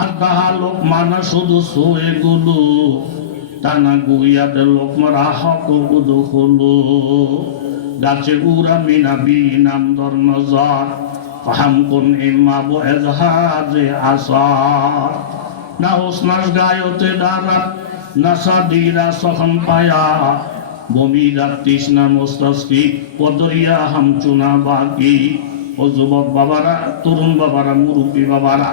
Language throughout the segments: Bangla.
আর তাহা লোকমানা শুধু সোয়ে গুলো টানা গুইয়াতে লোকমার আহক উদো হলো গাছে উড়া মিনাবি নাম দর নজর ফাহাম কোন ইমাবো এজহাজে আসার না ওসনাস গায়তে দাঁড়াত নাসা দিরা সখন পায়া বমিরাত তৃষ্ণা মোস্তাসকি পদরিয়া হামচুনা বাকি ও যুবক বাবারা, তরুণ বাবারা, মুরব্বী বাবারা,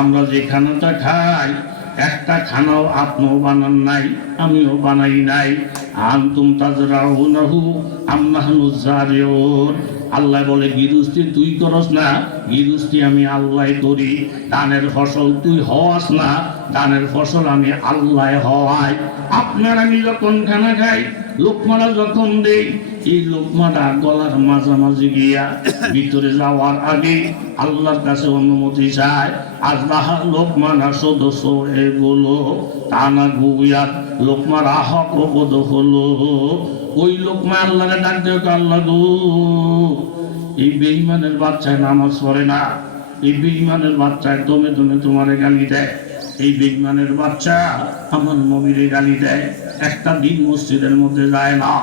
আমরা যে খানাটা খাই একটা খানাও আপনিও বানান নাই, আমিও বানাই নাই। আনতুম তাজরাউনাহু আম নাহনু যারিউন। আল্লাহ বলে গিরুস্তি তুই করস না, গিরুস্তি আমি আল্লাহ করি। ধানের ফসল তুই হওয়াস না, ধানের ফসল আমি আল্লাহ হওয়াই। আপনার আমি যখন খানা খাই, লোকমাটা যখন দেই, এই লোকমাটা গলার মাঝামাঝি গিয়া ভিতরে যাওয়ার আগে আল্লাহর কাছে অনুমতি চায়। আল্লাহ লোকমানা সদস্য এগুলো টানা গুয়াত লোকমার আহক বোধ হলো। ওই লোকমা আল্লাহকে ডাক দেও, আল্লাহ গো, এই বেঈমানের বাচ্চায় নামাজ পড়ে না, এই বেঈমানের বাচ্চায় দমে দমে তোমারে গালি দেয়, এই বেঈমানের বাচ্চা আমার নবীরে গালি দেয়, একটা দিন মসজিদের মধ্যে যায় না।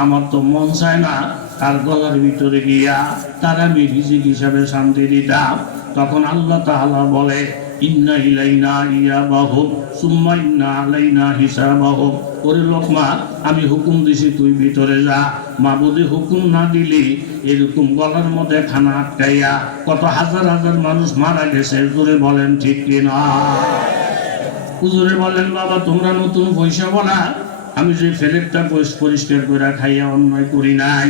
আমার তো মন চায় না তার গলার ভিতরে গিয়া তার আমি রিজিক হিসাবে শান্তি দিতাম। তখন আল্লাহ তাআলা বলে, ইন্না ইলাইনা ইয়াবাহুম সুম্মা ইন্না আলাইনা হিসাবাহুম। ওরে লোকমা, আমি হুকুম দিছি তুই ভিতরে যা। মাবুদি হুকুম না দিলি এরকম গলার মধ্যে খানা আটকাইয়া কত হাজার হাজার মানুষ মারা গেছে। জোরে বলেন ঠিক কিনা? হুজুরে বলেন, বাবা তোমরা নতুন পয়সা বলা, আমি যে ফেলেকটা পরিষ্কার করে খাইয়া অন্যায় করি নাই।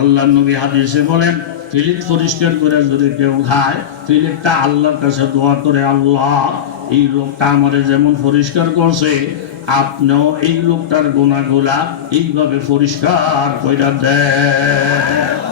আল্লাহ নবী হাদিসে বলেন, ফেলেক পরিষ্কার করে যদি কেউ খায়, ফেলেকটা আল্লাহর কাছে দোয়া করে, আল্লাহ এই লোকটা আমারে যেমন পরিষ্কার করছে, আপনিও এই লোকটার গুনাহগুলা এইভাবে পরিষ্কার কইরা দেন।